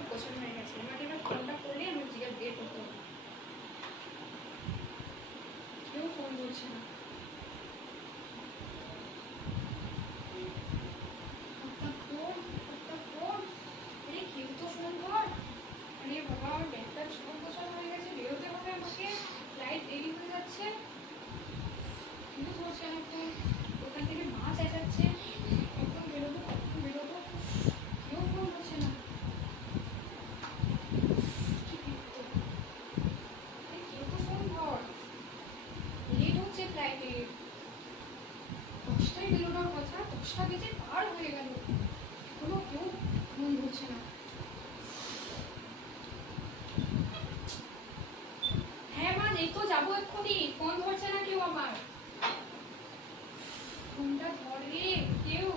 সব গোছানো হয়ে গেছে। আমাকে এবার ফোনটা করলে আমি জিজ্ঞাসা বের করতে হবে। কেউ ফোন করছে না। কেউ তো ফোন কর। আরে বাবা, আমার ব্যাগটা সব গোছানো হয়ে গেছে, বেরোতে হবে আমাকে, ফ্লাইট দেরি হয়ে যাচ্ছে। কেউ ধরছে না ফোন। ওখান থেকে মা চেঁচাচ্ছে, কখন বেরোবো কখন বেরোবো, কেউ ফোন করছে না। কেউ তো ফোন কর। লেট হচ্ছে ফ্লাইটে, 10টায় বেরোনোর কথা, 10টা বেজে পার হয়ে গেল, এখনো কেউ ফোন ধরছে না। হ্যাঁ মা, এই তো যাবো এক্ষুনি, ফোন ধরছে না কেউ আমার। ফোনটা ধর রে কেউ।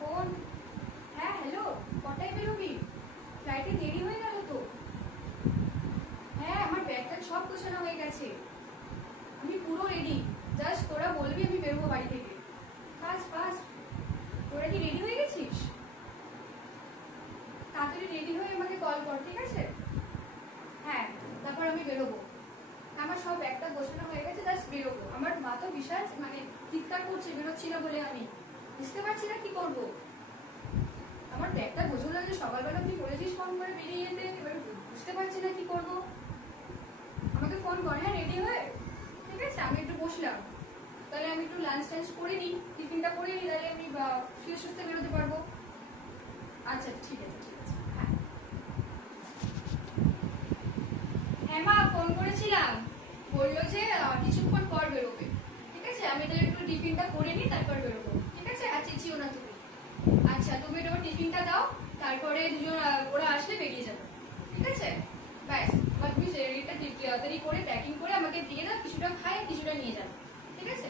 ফোন। হ্যাঁ হ্যালো, কটায় বেরোবি? ফ্লাইটে দেরি হয়ে গেল তো। হ্যাঁ, আমার ব্যাগটা সব গোছানো হয়ে গেছে, আমি পুরো রেডি, জাস্ট তোরা বলবি আমি বেরোবো বাড়ি থেকে। Fast fast. তোরা কি রেডি হয়ে গেছিস? তাড়াতাড়ি রেডি হয়ে আমাকে কল কর, ঠিক আছে? হ্যাঁ, তারপর আমি বেরোবো। আমার সব ব্যাগটা গোছানো হয়ে গেছে, জাস্ট বেরোবো। আমার মা তো বিশাল মানে চিৎকার করছে বেরোচ্ছি না বলে, আমি বুঝতে পারছি না কি করবো। আমার ব্যাগটা গোছানো হয়েছে, সকালবেলা তুই বলেছিস ফোন করে বেরিয়ে যেতে, এবার বুঝতে পারছি না কি করবো। আমাকে ফোন কর, হ্যাঁ রেডি হয়ে। ঠিক আছে, আমি একটু বসলাম, তাহলে আমি একটু লাঞ্চ টাঞ্চ করে নিই, টিফিনটা করে নিই, তাহলে আমি শুয়ে সুস্থে বেরোতে পারবো। আচ্ছা ঠিক আছে ঠিক আছে। হ্যাঁ হ্যাঁ মা, ফোন করেছিলাম, বললো যে কিছুক্ষণ পর বেরোবে। ঠিক আছে, আমি তাহলে একটু টিফিনটা করে নিই, তারপর বেরোবো। ঠিক আছে, আর চেঁচিও না তুমি। আচ্ছা, তুমি তোমার টিফিনটা দাও, তারপরে দুজন ওরা আসলে বেরিয়ে যাবে। ঠিক আছে, ব্যাস। বা তুমি রেডিটা তাড়াতাড়ি করে প্যাকিং করে আমাকে দিয়ে দাও, কিছুটা খাই কিছুটা নিয়ে যাবে। ঠিক আছে।